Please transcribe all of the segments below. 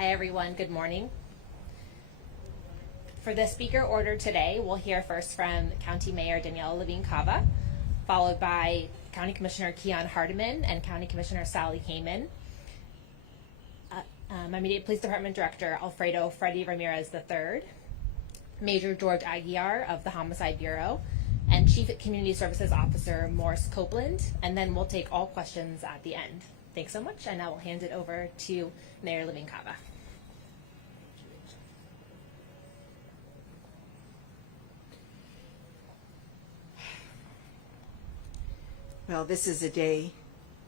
Hi everyone, good morning. For the speaker order today, we'll hear first from County Mayor Daniela Levine Cava, followed by County Commissioner Keon Hardiman and County Commissioner Sally Kamen. Miami-Dade Police Department Director Alfredo Freddy Ramirez III, Major George Aguiar of the Homicide Bureau, and Chief Community Services Officer Morris Copeland, and then we'll take all questions at the end. Thanks so much, and now we'll hand it over to Mayor Levine Cava. Well, this is a day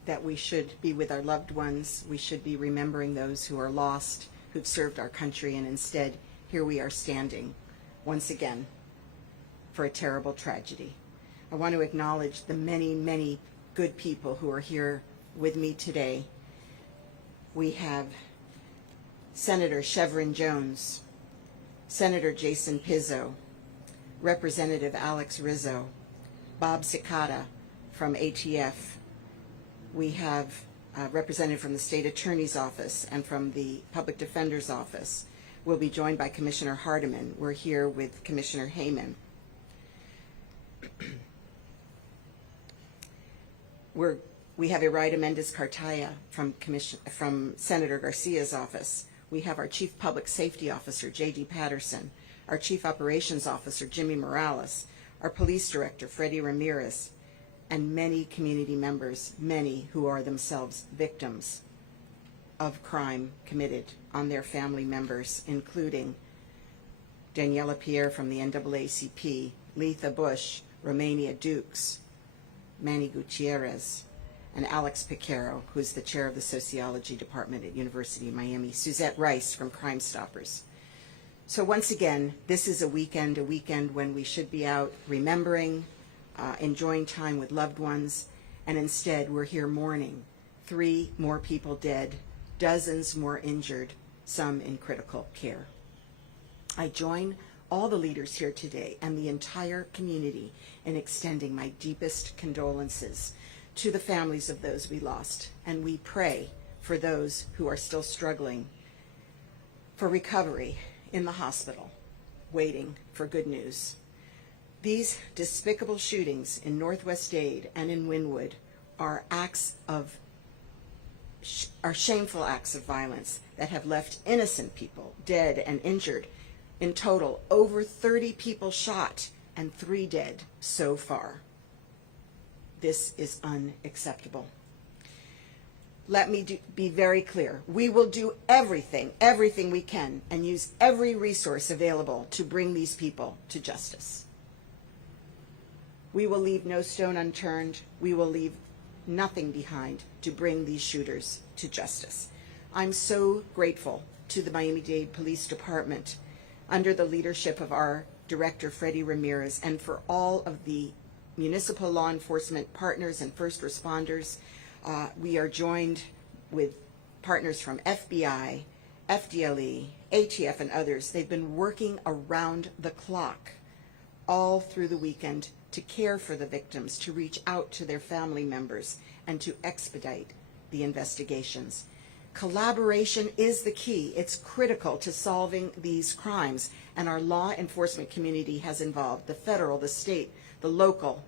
that we should be with our loved ones. We should be remembering those who are lost, who've served our country, and instead, here we are standing once again for a terrible tragedy. I want to acknowledge the many, many good people who are here with me today. We have Senator Chevron Jones, Senator Jason Pizzo, Representative Alex Rizzo, Bob Cicada from ATF. We have a representative from the State Attorney's Office and from the Public Defender's Office. We'll be joined by Commissioner Hardiman. We're here with Commissioner Hayman. We have Iraida Mendez-Cartaya from Senator Garcia's office. We have our Chief Public Safety Officer, J.D. Patterson, our Chief Operations Officer, Jimmy Morales, our Police Director, Freddy Ramirez, and many community members, many who are themselves victims of crime committed on their family members, including Daniela Pierre from the NAACP, Letha Bush, Romania Dukes, Manny Gutierrez, and Alex Picaro, who's the chair of the Sociology Department at University of Miami, Suzette Rice from Crime Stoppers. So once again, this is a weekend when we should be out remembering, enjoying time with loved ones, and instead we're here mourning 3 more people dead, dozens more injured, some in critical care. I join all the leaders here today and the entire community in extending my deepest condolences to the families of those we lost, and we pray for those who are still struggling for recovery in the hospital, waiting for good news. These despicable shootings in Northwest Dade and in Wynwood are shameful acts of violence that have left innocent people dead and injured. In total, over 30 people shot and 3 dead so far. This is unacceptable. Let me be very clear. We will do everything we can, and use every resource available to bring these people to justice. We will leave no stone unturned. We will leave nothing behind to bring these shooters to justice. I'm so grateful to the Miami-Dade Police Department under the leadership of our Director, Freddy Ramirez, and for all of the municipal law enforcement partners and first responders. We are joined with partners from FBI, FDLE, ATF, and others. They've been working around the clock all through the weekend to care for the victims, to reach out to their family members, and to expedite the investigations. Collaboration is the key. It's critical to solving these crimes, and our law enforcement community has involved. The federal, the state, the local,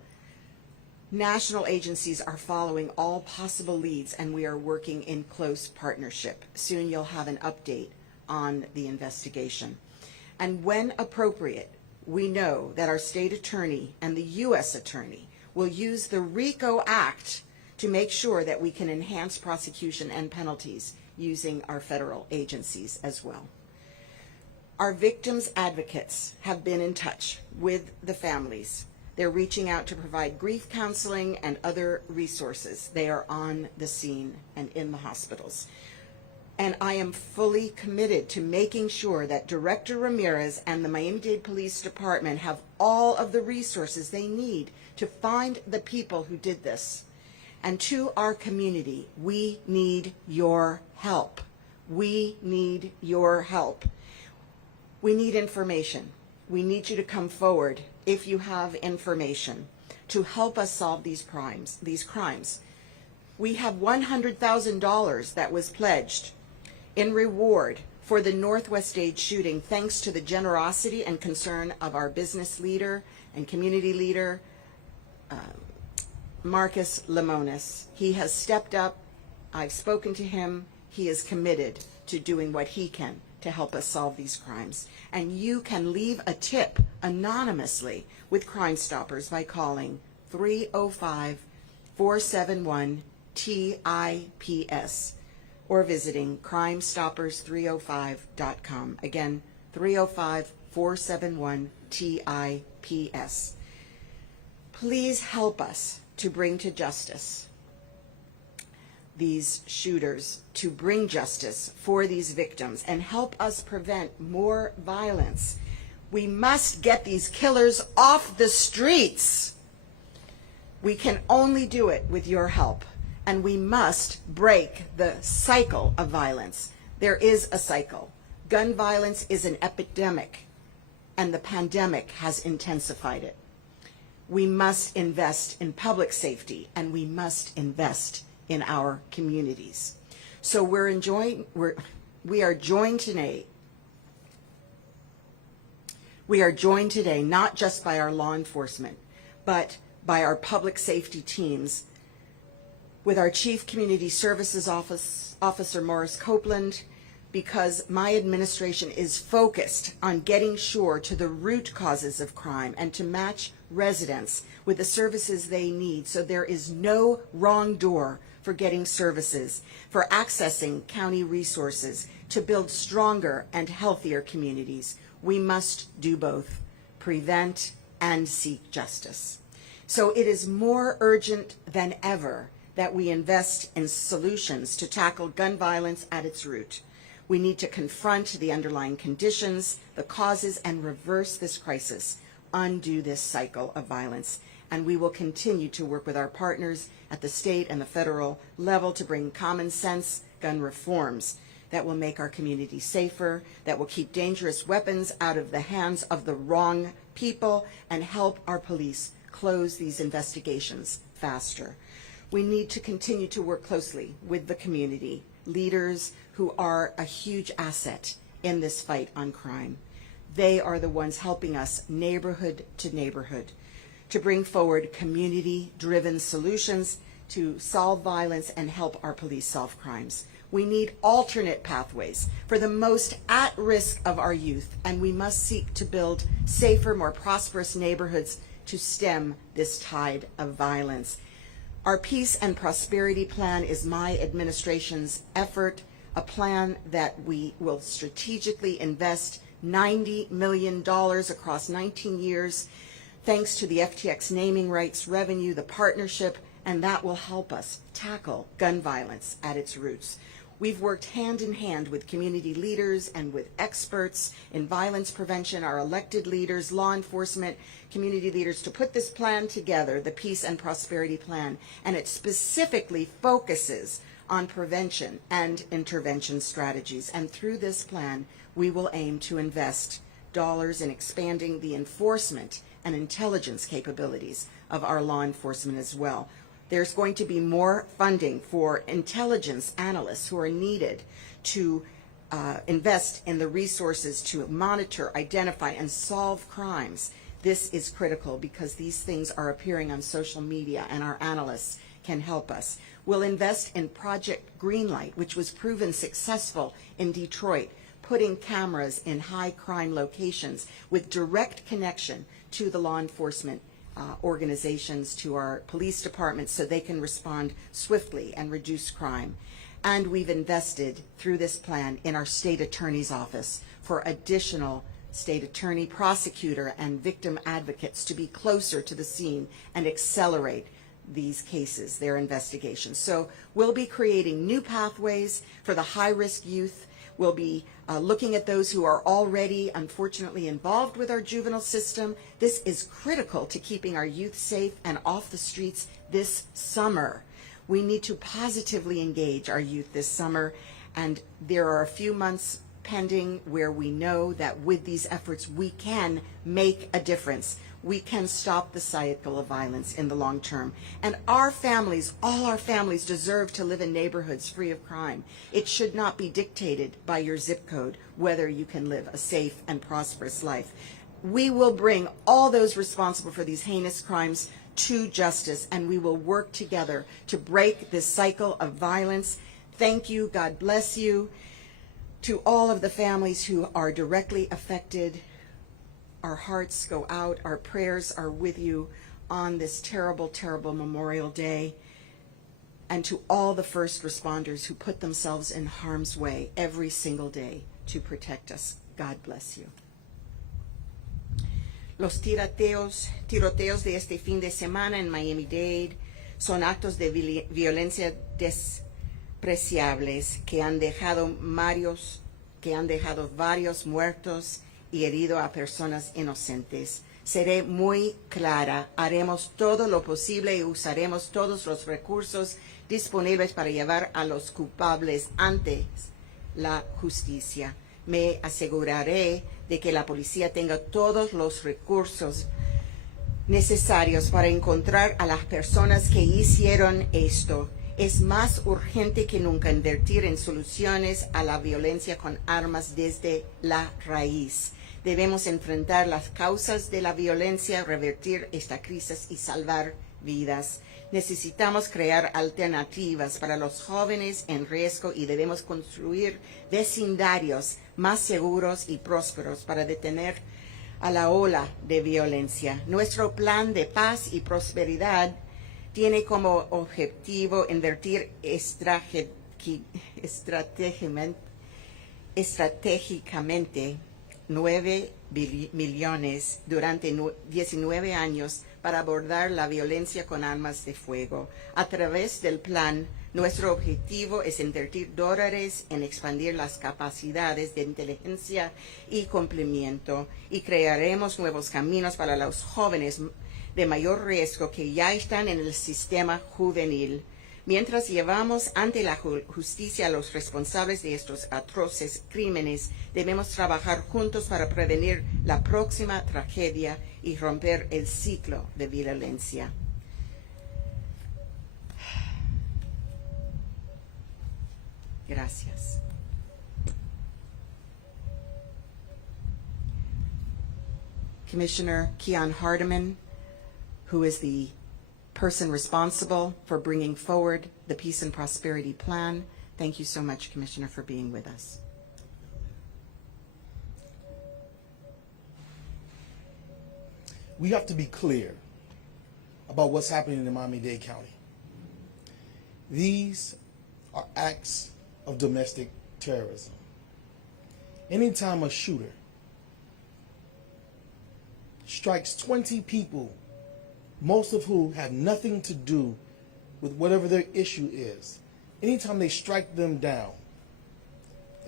national agencies are following all possible leads, and we are working in close partnership. Soon you'll have an update on the investigation. And when appropriate, we know that our state attorney and the U.S. attorney will use the RICO Act to make sure that we can enhance prosecution and penalties using our federal agencies as well. Our victims' advocates have been in touch with the families. They're reaching out to provide grief counseling and other resources. They are on the scene and in the hospitals. And I am fully committed to making sure that Director Ramirez and the Miami-Dade Police Department have all of the resources they need to find the people who did this. And to our community, we need your help. We need your help. We need information. We need you to come forward if you have information to help us solve these crimes. We have $100,000 that was pledged in reward for the Northwest Dade shooting, thanks to the generosity and concern of our business leader and community leader, Marcus Lemonis. He has stepped up. I've spoken to him. He is committed to doing what he can to help us solve these crimes. And you can leave a tip anonymously with Crime Stoppers by calling 305-471-TIPS or visiting crimestoppers305.com. Again, 305-471-TIPS. Please help us to bring to justice these shooters, to bring justice for these victims, and help us prevent more violence. We must get these killers off the streets. We can only do it with your help, and we must break the cycle of violence. There is a cycle. Gun violence is an epidemic, and the pandemic has intensified it. We must invest in public safety, and we must invest in our communities. So we are joined today. We are joined today not just by our law enforcement, but by our public safety teams, with our Chief Community Services Officer Morris Copeland, because my administration is focused on getting sure to the root causes of crime and to match residents with the services they need, so there is no wrong door for getting services, for accessing county resources, to build stronger and healthier communities. We must do both, prevent and seek justice. So it is more urgent than ever that we invest in solutions to tackle gun violence at its root. We need to confront the underlying conditions, the causes, and reverse this crisis, undo this cycle of violence. And we will continue to work with our partners at the state and the federal level to bring common sense gun reforms that will make our communities safer, that will keep dangerous weapons out of the hands of the wrong people, and help our police close these investigations faster. We need to continue to work closely with the community leaders who are a huge asset in this fight on crime. They are the ones helping us neighborhood to neighborhood to bring forward community-driven solutions to solve violence and help our police solve crimes. We need alternate pathways for the most at-risk of our youth, and we must seek to build safer, more prosperous neighborhoods to stem this tide of violence. Our Peace and Prosperity Plan is my administration's effort, a plan that we will strategically invest $90 million across 19 years, thanks to the FTX naming rights revenue, the partnership, and that will help us tackle gun violence at its roots. We've worked hand in hand with community leaders and with experts in violence prevention, our elected leaders, law enforcement, community leaders, to put this plan together, the Peace and Prosperity Plan, and it specifically focuses on prevention and intervention strategies. And through this plan, we will aim to invest dollars in expanding the enforcement and intelligence capabilities of our law enforcement as well. There's going to be more funding for intelligence analysts who are needed to invest in the resources to monitor, identify, and solve crimes. This is critical because these things are appearing on social media, and our analysts can help us. We'll invest in Project Greenlight, which was proven successful in Detroit, putting cameras in high crime locations with direct connection to the law enforcement organizations, to our police departments, so they can respond swiftly and reduce crime. And we've invested through this plan in our state attorney's office for additional state attorney, prosecutor, and victim advocates to be closer to the scene and accelerate these cases, their investigations. So we'll be creating new pathways for the high-risk youth. We'll be looking at those who are already, unfortunately, involved with our juvenile system. This is critical to keeping our youth safe and off the streets this summer. We need to positively engage our youth this summer, and there are a few months pending where we know that with these efforts we can make a difference. we can stop the cycle of violence in the long term. And our families, all our families, deserve to live in neighborhoods free of crime. It should not be dictated by your zip code whether you can live a safe and prosperous life. We will bring all those responsible for these heinous crimes to justice, and we will work together to break this cycle of violence. Thank you. God bless you. To all of the families who are directly affected, our hearts go out, our prayers are with you on this terrible, terrible Memorial Day. And to all the first responders who put themselves in harm's way every single day to protect us, God bless you. Los tiroteos de este fin de semana en Miami-Dade son actos de violencia despreciables que han dejado varios muertos y herido a personas inocentes. Seré muy clara, haremos todo lo posible y usaremos todos los recursos disponibles para llevar a los culpables ante la justicia. Me aseguraré de que la policía tenga todos los recursos necesarios para encontrar a las personas que hicieron esto. Es más urgente que nunca invertir en soluciones a la violencia con armas desde la raíz. Debemos enfrentar las causas de la violencia, revertir esta crisis y salvar vidas. Necesitamos crear alternativas para los jóvenes en riesgo y debemos construir vecindarios más seguros y prósperos para detener a la ola de violencia. Nuestro plan de paz y prosperidad tiene como objetivo invertir estratégicamente 9 millones durante 19 años para abordar la violencia con armas de fuego. A través del plan, nuestro objetivo es invertir dólares en expandir las capacidades de inteligencia y cumplimiento, y crearemos nuevos caminos para los jóvenes de mayor riesgo que ya están en el sistema juvenil. Mientras llevamos ante la justicia a los responsables de estos atroces crímenes, debemos trabajar juntos para prevenir la próxima tragedia y romper el ciclo de violencia. Gracias. Commissioner Keon Hardeman, who is the person responsible for bringing forward the Peace and Prosperity Plan. Thank you so much, Commissioner, for being with us. We have to be clear about what's happening in Miami-Dade County. These are acts of domestic terrorism. Anytime a shooter strikes 20 people, most of whom have nothing to do with whatever their issue is, anytime they strike them down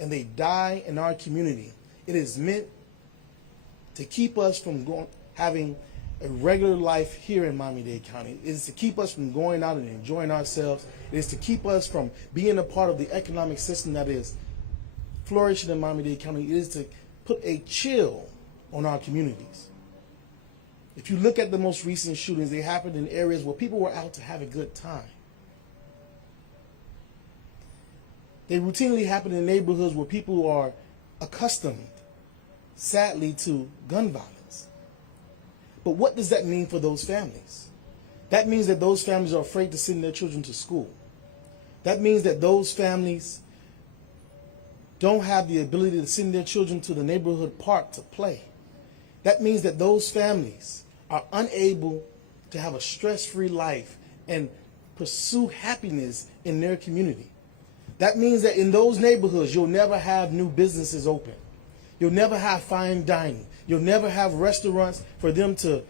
and they die in our community, it is meant to keep us from having a regular life here in Miami-Dade County. It is to keep us from going out and enjoying ourselves. It is to keep us from being a part of the economic system that is flourishing in Miami-Dade County. It is to put a chill on our communities. If you look at the most recent shootings, they happened in areas where people were out to have a good time. They routinely happen in neighborhoods where people are accustomed, sadly, to gun violence. But what does that mean for those families? That means that those families are afraid to send their children to school. That means that those families don't have the ability to send their children to the neighborhood park to play. That means that those families are unable to have a stress-free life and pursue happiness in their community. That means that in those neighborhoods, you'll never have new businesses open. You'll never have fine dining. You'll never have restaurants for them to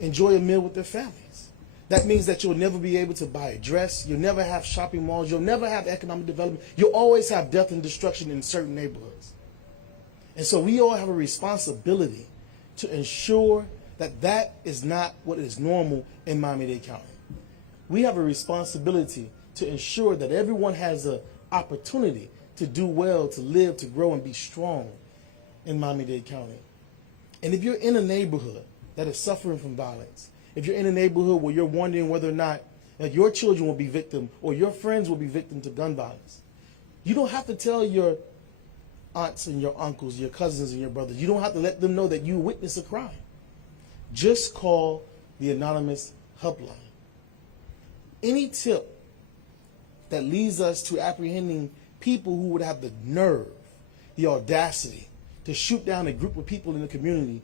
enjoy a meal with their families. That means that you'll never be able to buy a dress. You'll never have shopping malls. You'll never have economic development. You'll always have death and destruction in certain neighborhoods. And so we all have a responsibility to ensure that that is not what is normal in Miami-Dade County. We have a responsibility to ensure that everyone has an opportunity to do well, to live, to grow, and be strong in Miami-Dade County. And if you're in a neighborhood that is suffering from violence, if you're in a neighborhood where you're wondering whether or not your children will be victim or your friends will be victim to gun violence, you don't have to tell your aunts and your uncles, your cousins and your brothers. You don't have to let them know that you witnessed a crime. Just call the anonymous helpline. Any tip that leads us to apprehending people who would have the nerve, the audacity to shoot down a group of people in the community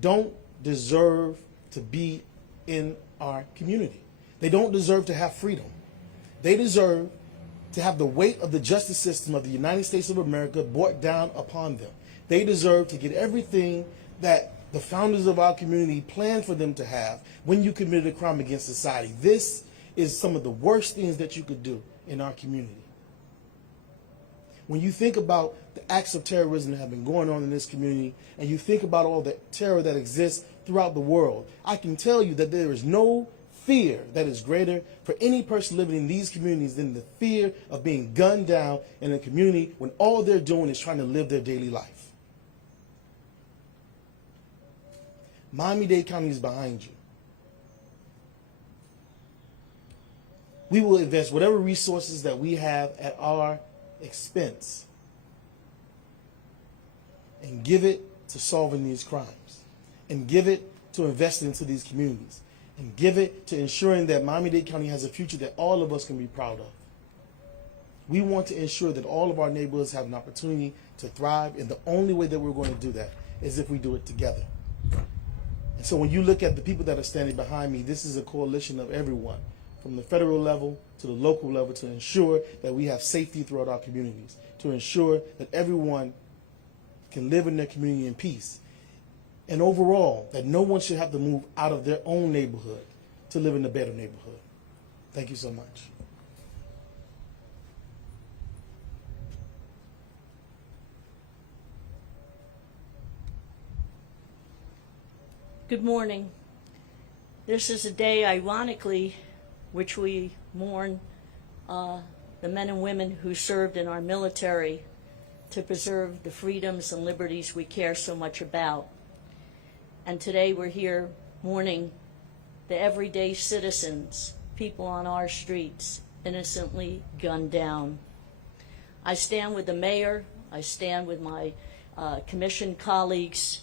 don't deserve to be in our community. They don't deserve to have freedom. They deserve to have the weight of the justice system of the United States of America brought down upon them. They deserve to get everything that the founders of our community planned for them to have when you committed a crime against society. This is some of the worst things that you could do in our community. When you think about the acts of terrorism that have been going on in this community, and you think about all the terror that exists throughout the world, I can tell you that there is no fear that is greater for any person living in these communities than the fear of being gunned down in a community when all they're doing is trying to live their daily life. Miami-Dade County is behind you. We will invest whatever resources that we have at our expense and give it to solving these crimes, and give it to investing into these communities, and give it to ensuring that Miami-Dade County has a future that all of us can be proud of. We want to ensure that all of our neighborhoods have an opportunity to thrive, and the only way that we're going to do that is if we do it together. And so when you look at the people that are standing behind me, this is a coalition of everyone, from the federal level to the local level, to ensure that we have safety throughout our communities, to ensure that everyone can live in their community in peace. And overall, that no one should have to move out of their own neighborhood to live in a better neighborhood. Thank you so much. Good morning. This is a day, ironically, which we mourn the men and women who served in our military to preserve the freedoms and liberties we care so much about. And today we're here mourning the everyday citizens, people on our streets, innocently gunned down. I stand with the mayor, I stand with my commission colleagues,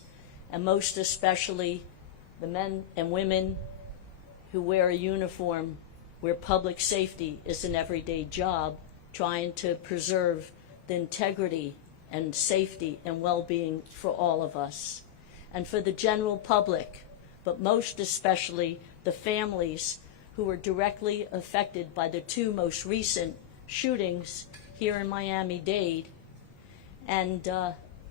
and most especially the men and women who wear a uniform where public safety is an everyday job, trying to preserve the integrity and safety and well-being for all of us. And for the general public, but most especially the families who were directly affected by the two most recent shootings here in Miami-Dade, and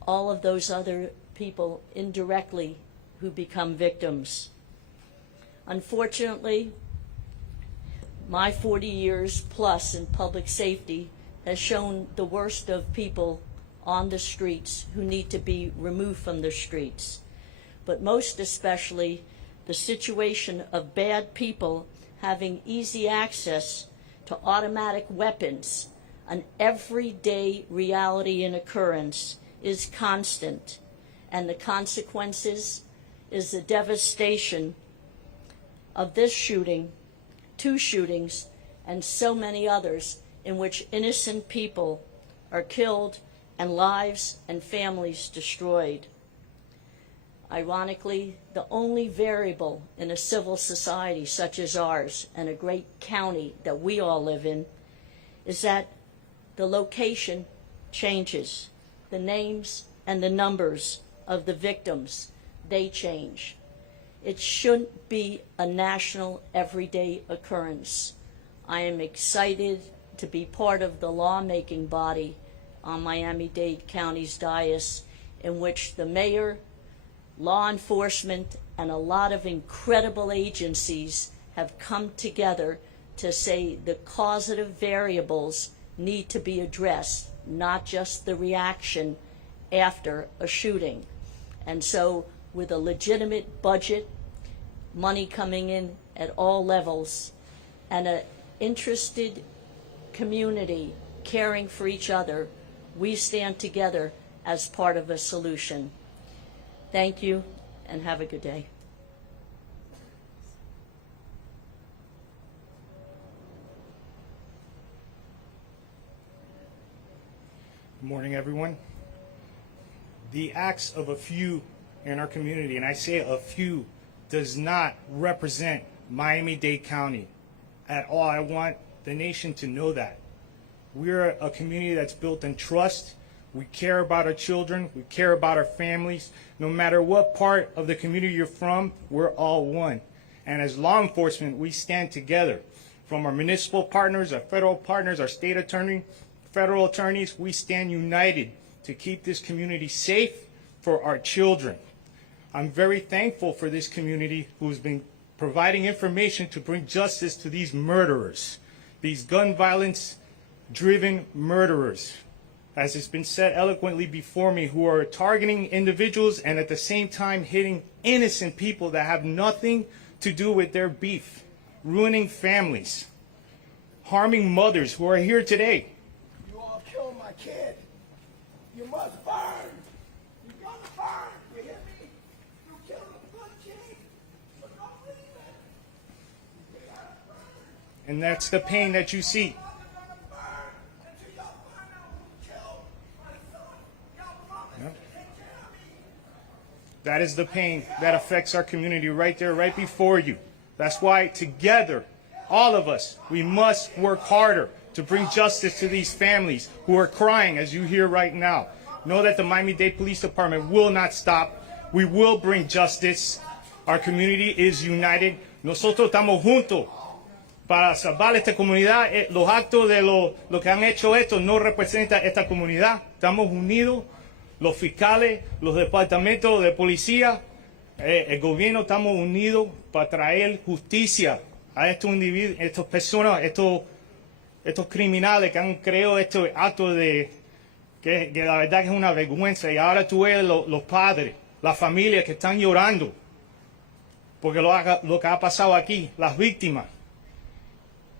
all of those other people indirectly who become victims. Unfortunately, my 40 years plus in public safety has shown the worst of people on the streets who need to be removed from the streets. But most especially the situation of bad people having easy access to automatic weapons, an everyday reality and occurrence, is constant. And the consequences is the devastation of this shooting, two shootings, and so many others in which innocent people are killed and lives and families destroyed. Ironically, the only variable in a civil society such as ours and a great county that we all live in is that the location changes. The names and the numbers of the victims, they change. It shouldn't be a national everyday occurrence. I am excited to be part of the lawmaking body on Miami-Dade County's dais, in which the mayor, law enforcement, and a lot of incredible agencies have come together to say the causative variables need to be addressed, not just the reaction after a shooting. And so with a legitimate budget, money coming in at all levels, and an interested community caring for each other, we stand together as part of a solution. Thank you, and have a good day. Good morning, everyone. The acts of a few in our community, and I say a few, does not represent Miami-Dade County at all. I want the nation to know that. We're a community that's built on trust. We care about our children. We care about our families. No matter what part of the community you're from, we're all one. And as law enforcement, we stand together. From our municipal partners, our federal partners, our state attorney, federal attorneys, we stand united to keep this community safe for our children. I'm very thankful for this community who's been providing information to bring justice to these murderers, these gun violence-driven murderers, as it's been said eloquently before me, who are targeting individuals and at the same time hitting innocent people that have nothing to do with their beef, ruining families, harming mothers who are here today. You all killed my kid. You must burn. You gotta burn. You hear me? You killed a good kid. So don't leave it. You gotta burn. And that's the pain that you see. I'm not gonna burn until y'all find out who killed my son. Y'all promised to take care of me. That is the pain that affects our community right there, right before you. That's why together, all of us, we must work harder to bring justice to these families who are crying, as you hear right now. Know that the Miami-Dade Police Department will not stop. We will bring justice. Our community is united. Nosotros estamos juntos para salvar esta comunidad. Los actos de lo que han hecho esto no representan esta comunidad. Estamos unidos. Los fiscales, los departamentos de policía, el gobierno, estamos unidos para traer justicia a estos individuos, estas personas, estos criminales que han creado estos actos que la verdad que es una vergüenza. Y ahora tú ves los padres, las familias que están llorando porque lo que ha pasado aquí, las víctimas.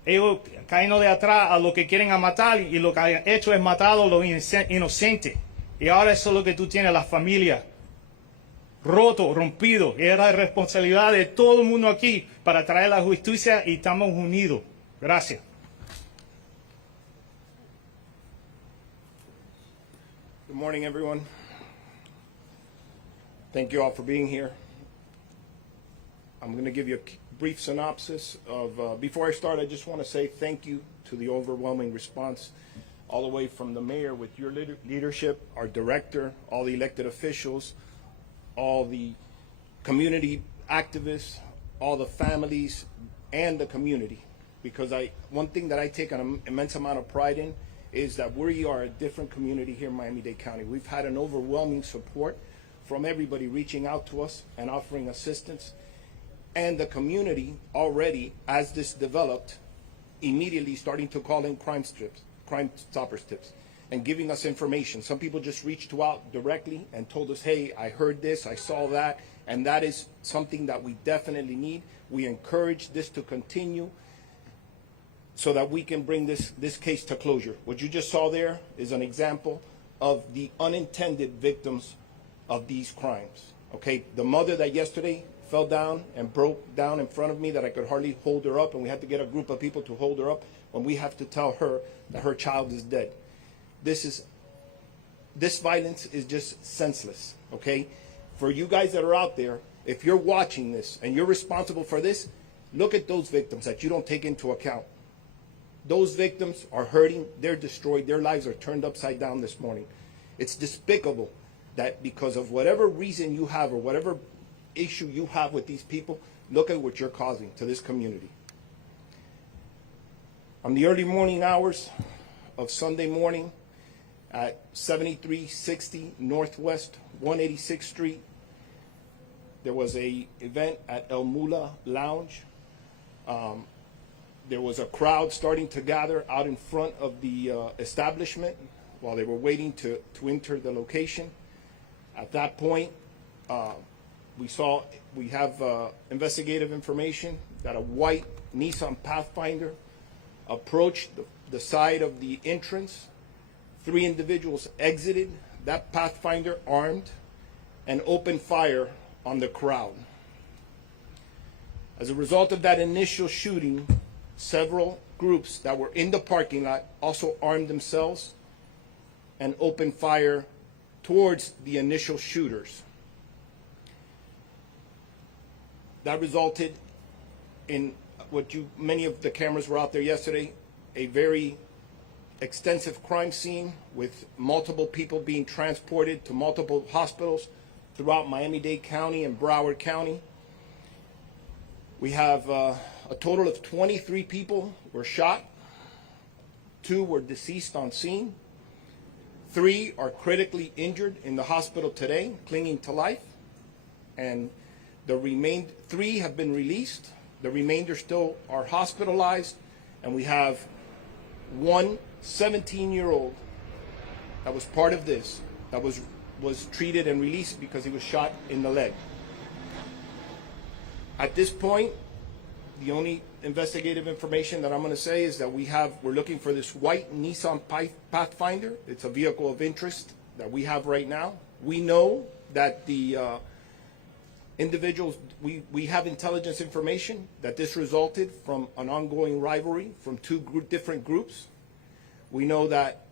Ellos caen de atrás a los que quieren matar y lo que han hecho es matar a los inocentes. Y ahora eso es lo que tú tienes, las familias roto, rompido. Y era responsabilidad de todo el mundo aquí para traer la justicia y estamos unidos. Gracias. Good morning, everyone. Thank you all for being here. I'm going to give you a brief synopsis of, before I start, I just want to say thank you to the overwhelming response all the way from the mayor with your leadership, our director, all the elected officials, all the community activists, all the families, and the community. Because one thing that I take an immense amount of pride in is that we are a different community here in Miami-Dade County. We've had an overwhelming support from everybody reaching out to us and offering assistance. And the community already, as this developed, immediately starting to call in Crime Stoppers tips and giving us information. Some people just reached out directly and told us, hey, I heard this, I saw that, and that is something that we definitely need. We encourage this to continue so that we can bring this case to closure. What you just saw there is an example of the unintended victims of these crimes. Okay, the mother that yesterday fell down and broke down in front of me that I could hardly hold her up, and we had to get a group of people to hold her up when we have to tell her that her child is dead. This violence is just senseless, okay? For you guys that are out there, if you're watching this and you're responsible for this, look at those victims that you don't take into account. Those victims are hurting, they're destroyed, their lives are turned upside down this morning. It's despicable that because of whatever reason you have or whatever issue you have with these people, look at what you're causing to this community. On the early morning hours of Sunday morning at 7360 Northwest 186th Street, there was an event at El Mula Lounge. There was a crowd starting to gather out in front of the establishment while they were waiting to enter the location. At that point, we have investigative information that a white Nissan Pathfinder approached the side of the entrance. 3 individuals exited that Pathfinder armed and opened fire on the crowd. As a result of that initial shooting, several groups that were in the parking lot also armed themselves and opened fire towards the initial shooters. That resulted in many of the cameras were out there yesterday, a very extensive crime scene with multiple people being transported to multiple hospitals throughout Miami-Dade County and Broward County. We have a total of 23 people were shot. 2 were deceased on scene. 3 are critically injured in the hospital today, clinging to life. And the 3 have been released. The remainder still are hospitalized. And we have 1 17-year-old that was part of this, that was treated and released because he was shot in the leg. At this point, the only investigative information that I'm going to say is that we're looking for this white Nissan Pathfinder. It's a vehicle of interest that we have right now. We know that the individuals, we have intelligence information that this resulted from an ongoing rivalry from 2 different groups. We know that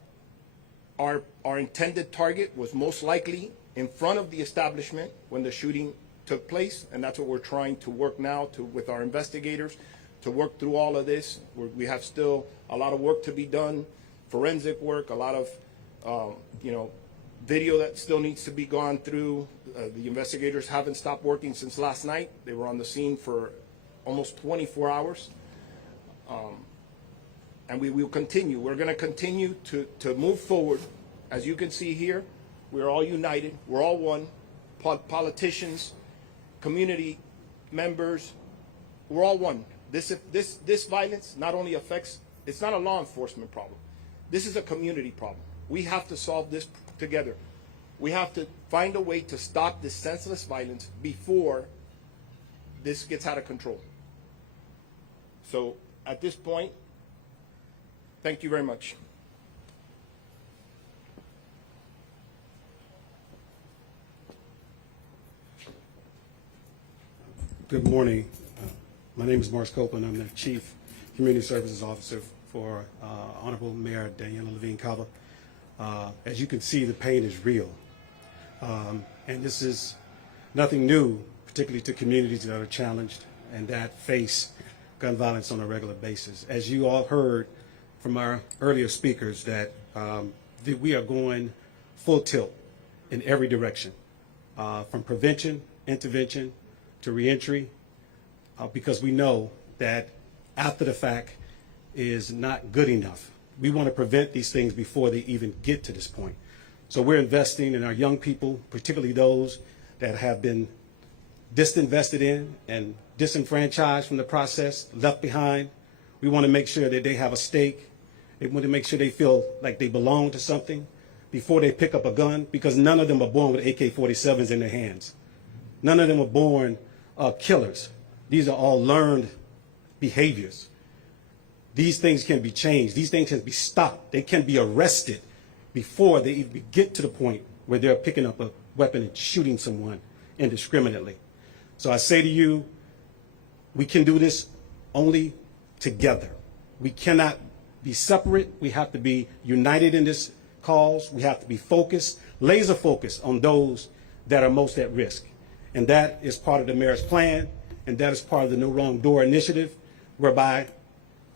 our intended target was most likely in front of the establishment when the shooting took place, and that's what we're trying to work now with our investigators to work through all of this. We have still a lot of work to be done, forensic work, a lot of video that still needs to be gone through. The investigators haven't stopped working since last night. They were on the scene for almost 24 hours. And we will continue. We're going to continue to move forward. As you can see here, we're all united. We're all one. Politicians, community members, we're all one. This violence not only affects, it's not a law enforcement problem. This is a community problem. We have to solve this together. We have to find a way to stop this senseless violence before this gets out of control. So at this point, thank you very much. Good morning. My name is Morris Copeland. I'm the Chief Community Services Officer for Honorable Mayor Daniela Levine Cava. As you can see, the pain is real. And this is nothing new, particularly to communities that are challenged and that face gun violence on a regular basis. As you all heard from our earlier speakers, that we are going full tilt in every direction, from prevention, intervention, to reentry, because we know that after the fact is not good enough. We want to prevent these things before they even get to this point. So we're investing in our young people, particularly those that have been disinvested in and disenfranchised from the process, left behind. We want to make sure that they have a stake. They want to make sure they feel like they belong to something before they pick up a gun, because none of them are born with AK-47s in their hands. None of them are born killers. These are all learned behaviors. These things can be changed. These things can be stopped. They can be arrested before they even get to the point where they're picking up a weapon and shooting someone indiscriminately. So I say to you, we can do this only together. We cannot be separate. We have to be united in this cause. We have to be focused, laser focused on those that are most at risk. And that is part of the mayor's plan, and that is part of the No Wrong Door initiative, whereby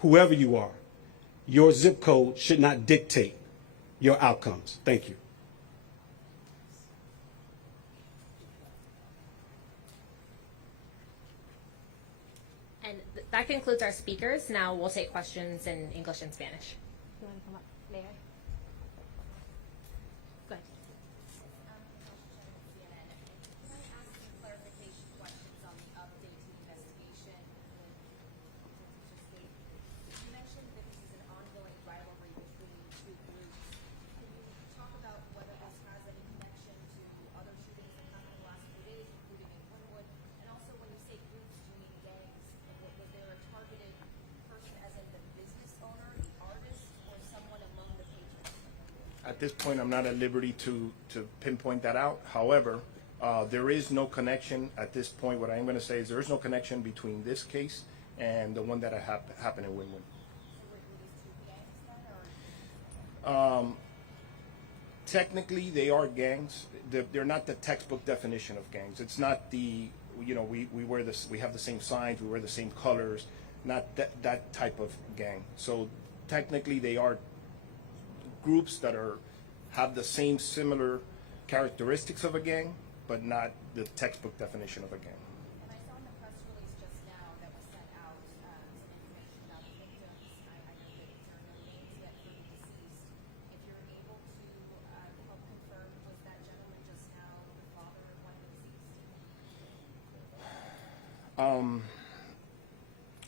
whoever you are, your zip code should not dictate your outcomes. Thank you. And that concludes our speakers. Now we'll take questions in English and Spanish. You want to come up, Mayor? Go ahead. At this point, I'm not at liberty to pinpoint that out. However, there is no connection at this point. What I am going to say is there is no connection between this case and the one that happened in Wynwood. Technically, they are gangs. They're not the textbook definition of gangs. It's not the, we wear this, we have the same signs, we wear the same colors, not that type of gang. So technically, they are groups that have the same similar characteristics of a gang, but not the textbook definition of a gang. And I saw in the press release just now that was sent out some information about the victims. I know that there are no names yet for the deceased. If you're able to help confirm, was that gentleman just now the father of one of the deceased?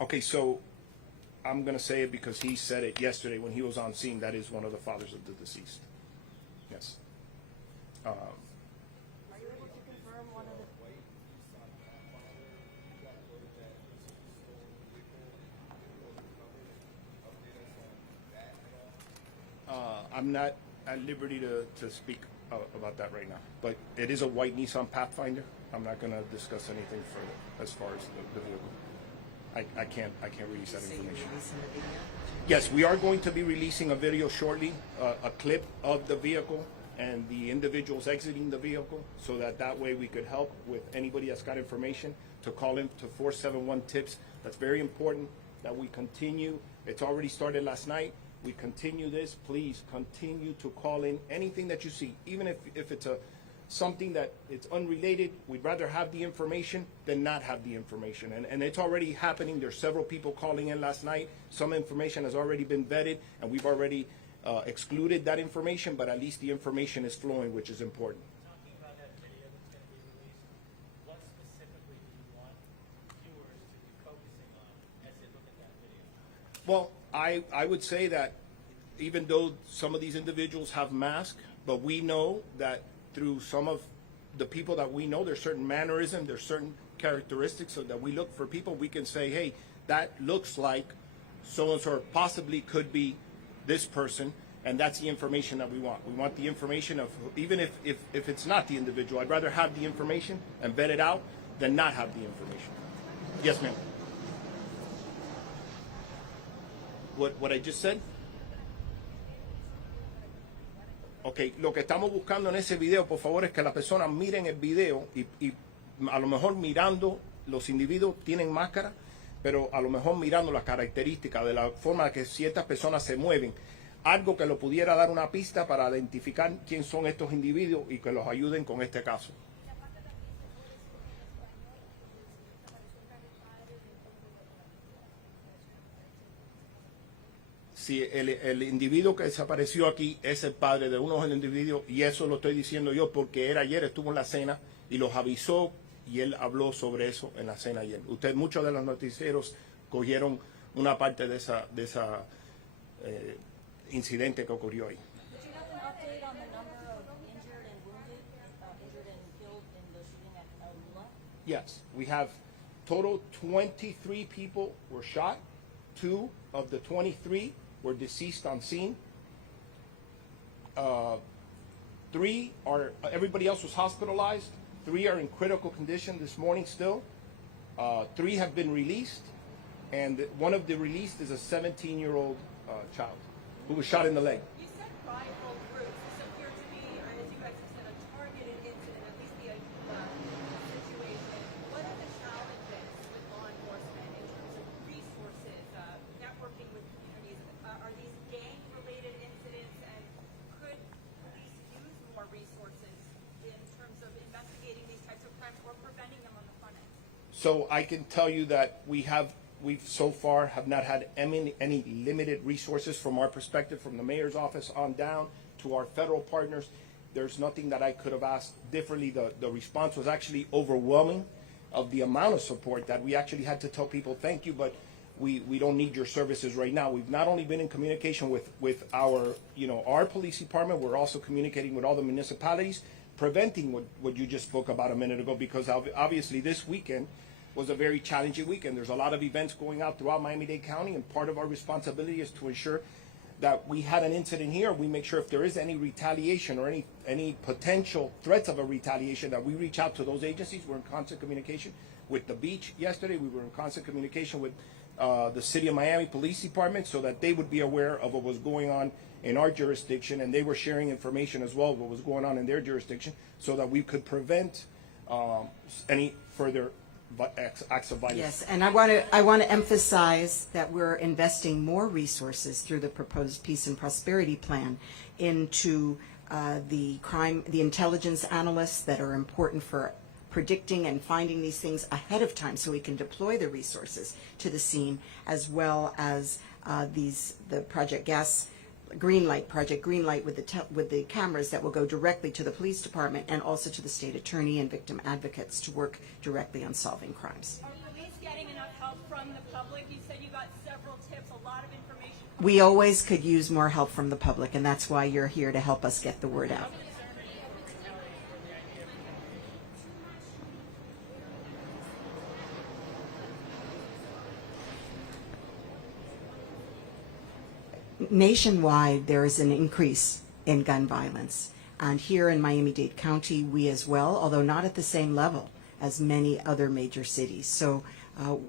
Okay, so I'm going to say it because he said it yesterday when he was on scene. That is one of the fathers of the deceased. Yes. Are you able to confirm one of the? I'm not at liberty to speak about that right now. But it is a white Nissan Pathfinder. I'm not going to discuss anything further as far as the vehicle. I can't release that So you're information. releasing the video? Yes, we are going to be releasing a video shortly, a clip of the vehicle and the individuals exiting the vehicle, so that way we could help with anybody that's got information to call in to 471-TIPS. That's very important that we continue. It's already started last night. We continue this. Please continue to call in anything that you see, even if it's something that it's unrelated. We'd rather have the information than not have the information. And it's already happening. There's several people calling in last night. Some information has already been vetted, and we've already excluded that information, but at least the information is flowing, which is important. Talking about that video that's going to be released, what specifically do you want viewers to be focusing on as they look at that video? Well, I would say that even though some of these individuals have masks, but we know that through some of the people that we know, there's certain mannerism, there's certain characteristics, so that we look for people, we can say, hey, that looks like so-and-so, or possibly could be this person, and that's the information that we want. We want the information of, even if it's not the individual, I'd rather have the information and vet it out than not have the information. Yes, ma'am. What I just said? Ok, lo que estamos buscando en ese video, por favor, es que las personas miren el video y a lo mejor mirando, los individuos tienen máscara, pero a lo mejor mirando las características de la forma que ciertas personas se mueven, algo que lo pudiera dar una pista para identificar quién son estos individuos y que los ayuden con este caso. Si el individuo que desapareció aquí es el padre de uno de los individuos, y eso lo estoy diciendo yo porque él ayer estuvo en la cena y los avisó y él habló sobre eso en la cena ayer. Muchos de los noticieros cogieron una parte de esa incidente que ocurrió ahí. Did you have an update on the number of injured and wounded, injured and killed in the shooting at Lula? Yes, we have total 23 people were shot. 2 of the 23 were deceased on scene. 3 are, everybody else was hospitalized. 3 are in critical condition this morning still. 3 have been released, and one of the released is a 17-year-old child who was shot in the leg. You said rival groups. This appeared to be, or as you guys have said, a targeted incident, at least the situation. What are the challenges with law enforcement in terms of resources, networking with communities? Are these gang-related incidents, and could police use more resources in terms of investigating these types of crimes or preventing them on the front end? So I can tell you that we've so far have not had any limited resources from our perspective, from the mayor's office on down to our federal partners. There's nothing that I could have asked differently. The response was actually overwhelming of the amount of support that we actually had to tell people, thank you, but we don't need your services right now. We've not only been in communication with our police department, we're also communicating with all the municipalities, preventing what you just spoke about a minute ago, because obviously this weekend was a very challenging weekend. There's a lot of events going out throughout Miami-Dade County, and part of our responsibility is to ensure that we had an incident here. We make sure if there is any retaliation or any potential threats of a retaliation, that we reach out to those agencies. We're in constant communication with the beach yesterday. We were in constant communication with the City of Miami Police Department so that they would be aware of what was going on in our jurisdiction, and they were sharing information as well, what was going on in their jurisdiction, so that we could prevent any further acts of violence. Yes, and I want to emphasize that we're investing more resources through the proposed Peace and Prosperity Plan into the intelligence analysts that are important for predicting and finding these things ahead of time, so we can deploy the resources to the scene, as well as the Project Greenlight with the cameras that will go directly to the police department and also to the state attorney and victim advocates to work directly on solving crimes. Are police getting enough help from the public? You said you got several tips, a lot of information. We always could use more help from the public, and that's why you're here to help us get the word out. Nationwide, there is an increase in gun violence. And here in Miami-Dade County, we as well, although not at the same level as many other major cities. So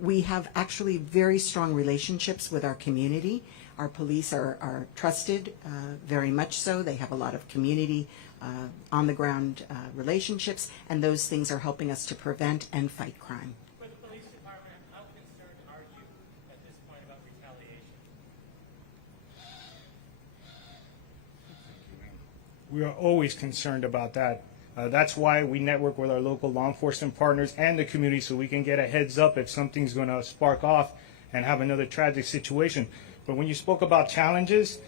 we have actually very strong relationships with our community. Our police are trusted, very much so. They have a lot of community on-the-ground relationships, and those things are helping us to prevent and fight crime. For the police department, how concerned are you at this point about retaliation? We are always concerned about that. That's why we network with our local law enforcement partners and the community, so we can get a heads up if something's going to spark off and have another tragic situation. But when you spoke about challenges,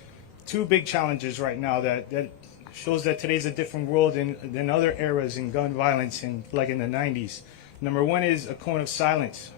two big challenges right now that shows that today's a different world than other eras in gun violence, like in the 90s. Number one is a cone of silence.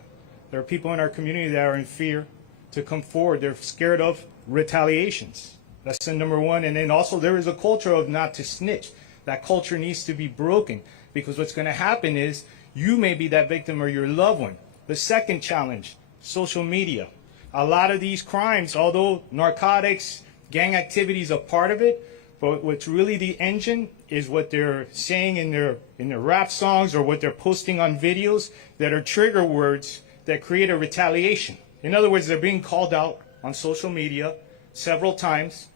There are people in our community that are in fear to come forward. They're scared of retaliations. That's the number one. And then also there is a culture of not to snitch. That culture needs to be broken, because what's going to happen is you may be that victim or your loved one. The second challenge, social media. A lot of these crimes, although narcotics, gang activity is a part of it, but what's really the engine is what they're saying in their rap songs or what they're posting on videos that are trigger words that create a retaliation. In other words, they're being called out on social media several times.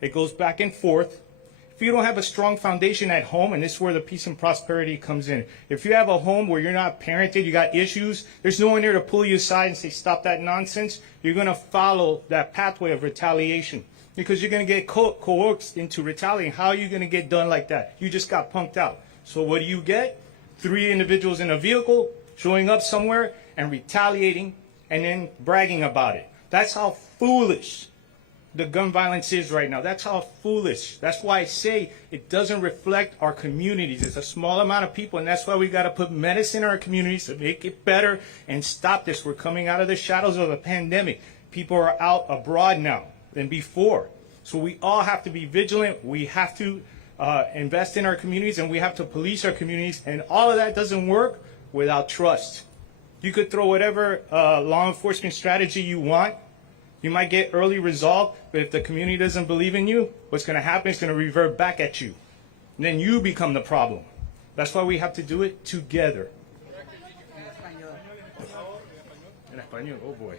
It goes back and forth. If you don't have a strong foundation at home, and this is where the peace and prosperity comes in. If you have a home where you're not parented, you got issues, there's no one there to pull you aside and say, stop that nonsense. You're going to follow that pathway of retaliation, because you're going to get coerced into retaliating. How are you going to get done like that? You just got punked out. So what do you get? 3 individuals in a vehicle showing up somewhere and retaliating and then bragging about it. That's how foolish the gun violence is right now. That's how foolish. That's why I say it doesn't reflect our communities. It's a small amount of people, and that's why we got to put medicine in our communities to make it better and stop this. We're coming out of the shadows of a pandemic. People are out abroad now than before. So we all have to be vigilant. We have to invest in our communities, and we have to police our communities. And all of that doesn't work without trust. You could throw whatever law enforcement strategy you want. You might get early result, but if the community doesn't believe in you, what's going to happen is going to revert back at you. And then you become the problem. That's why we have to do it together. En español, oh boy.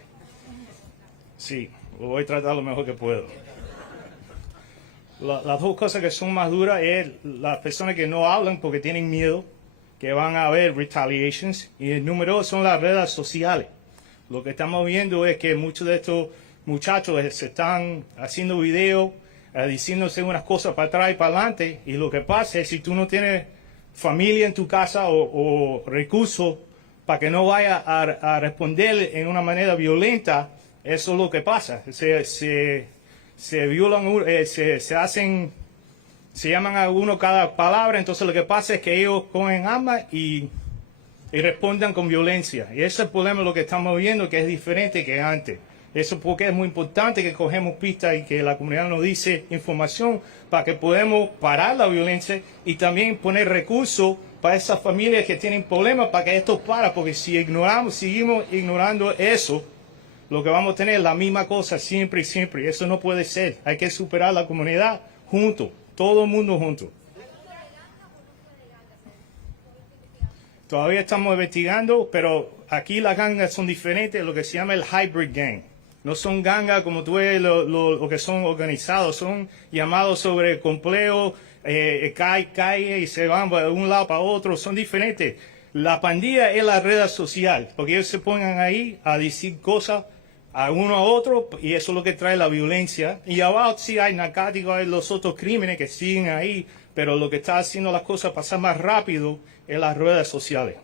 Sí, lo voy a tratar lo mejor que puedo. Las dos cosas que son más duras es las personas que no hablan porque tienen miedo, que van a haber retaliations. Y el número 2 son las redes sociales. Lo que estamos viendo es que muchos de estos muchachos se están haciendo videos, diciéndose unas cosas para atrás y para adelante, y lo que pasa es, si tú no tienes familia en tu casa o recursos para que no vaya a responder en una manera violenta, eso es lo que pasa. Se violan, se llaman a uno cada palabra, entonces lo que pasa es que ellos cogen armas y respondan con violencia. Y ese es el problema, lo que estamos viendo, que es diferente que antes. Eso porque es muy importante que cogemos pistas y que la comunidad nos dice información para que podamos parar la violencia y también poner recursos para esas familias que tienen problemas para que esto pare, porque si seguimos ignorando eso, lo que vamos a tener es la misma cosa siempre y siempre. Eso no puede ser. Hay que superar la comunidad juntos, todo el mundo juntos. Todavía estamos investigando, pero aquí las gangas son diferentes, lo que se llama el hybrid gang. No son gangas como tú ves lo que son organizados, son llamados sobre complejo, calle y se van de un lado para otro, son diferentes. La pandilla es la red social, porque ellos se pongan ahí a decir cosas a uno a otro y eso es lo que trae la violencia. Y abajo sí hay narcóticos, hay los otros crímenes que siguen ahí, pero lo que está haciendo las cosas pasar más rápido es las redes sociales.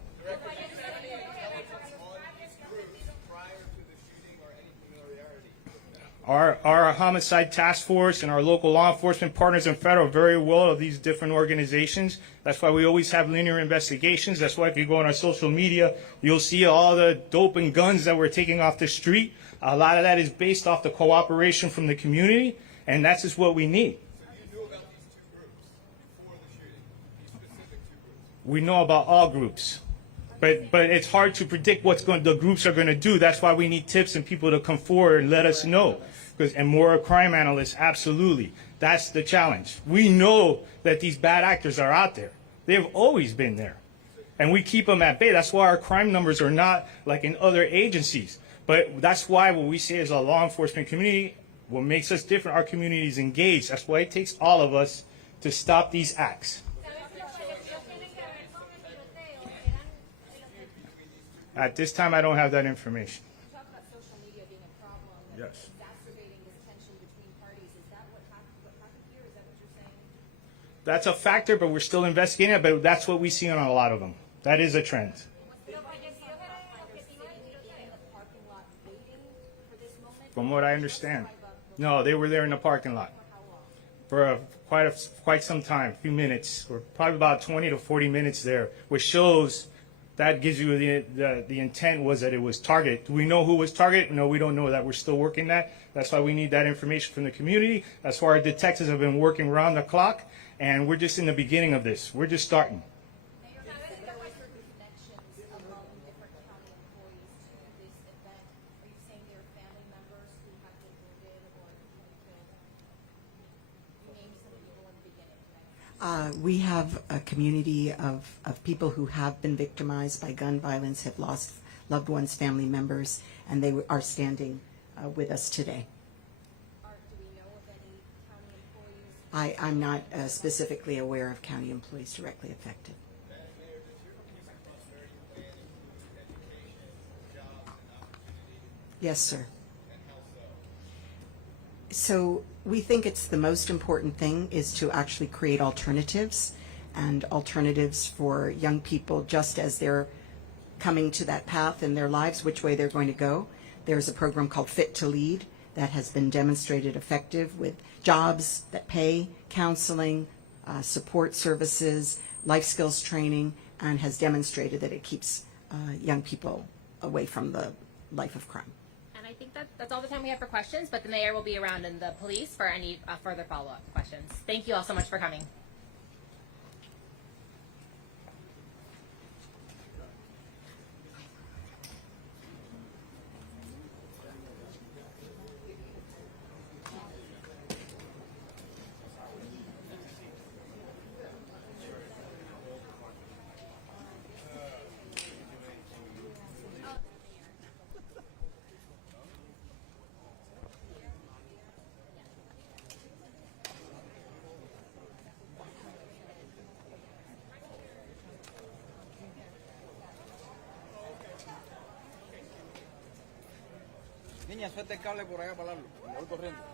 Our homicide task force and our local law enforcement partners in federal are very well of these different organizations. That's why we always have linear investigations. That's why if you go on our social media, you'll see all the dope and guns that we're taking off the street. A lot of that is based off the cooperation from the community, and that's just what we need. We know about all groups, but it's hard to predict what the groups are going to do. That's why we need tips and people to come forward and let us know. And more crime analysts, absolutely. That's the challenge. We know that these bad actors are out there. They've always been there. And we keep them at bay. That's why our crime numbers are not like in other agencies. But that's why what we say as a law enforcement community, what makes us different, our community is engaged. That's why it takes all of us to stop these acts. At this time, I don't have that information. You talk about social media being a problem and Yes. exacerbating this tension between parties. Is that what happened here? Is that what you're saying? That's a factor, but we're still investigating it, but that's what we see on a lot of them. That is a trend. From what I understand. No, they were there in the parking lot for quite some time, a few minutes, or probably about 20 to 40 minutes there, which shows that gives you the intent was that it was targeted. Do we know who was targeted? No, we don't know that. We're still working that. That's why we need that information from the community. That's why our detectives have been working around the clock, and we're just in the beginning of this. We're just starting. Mayor, are there certain connections among different county employees to this event? Are you saying there are family members who have been wounded or killed? You named some people in the beginning. We have a community of people who have been victimized by gun violence, have lost loved ones, family members, and they are standing with us today. Do we know of any county employees? I'm not specifically aware of county employees directly affected. Yes, sir. So we think it's the most important thing is to actually create alternatives and alternatives for young people just as they're coming to that path in their lives, which way they're going to go. There's a program called Fit to Lead that has been demonstrated effective with jobs that pay, counseling, support services, life skills training, and has demonstrated that it keeps young people away from the life of crime. And I think that's all the time we have for questions, but the mayor will be around and the police for any further follow-up questions. Thank you all so much for coming. Niña, suelta el cable por allá para el voy corriendo.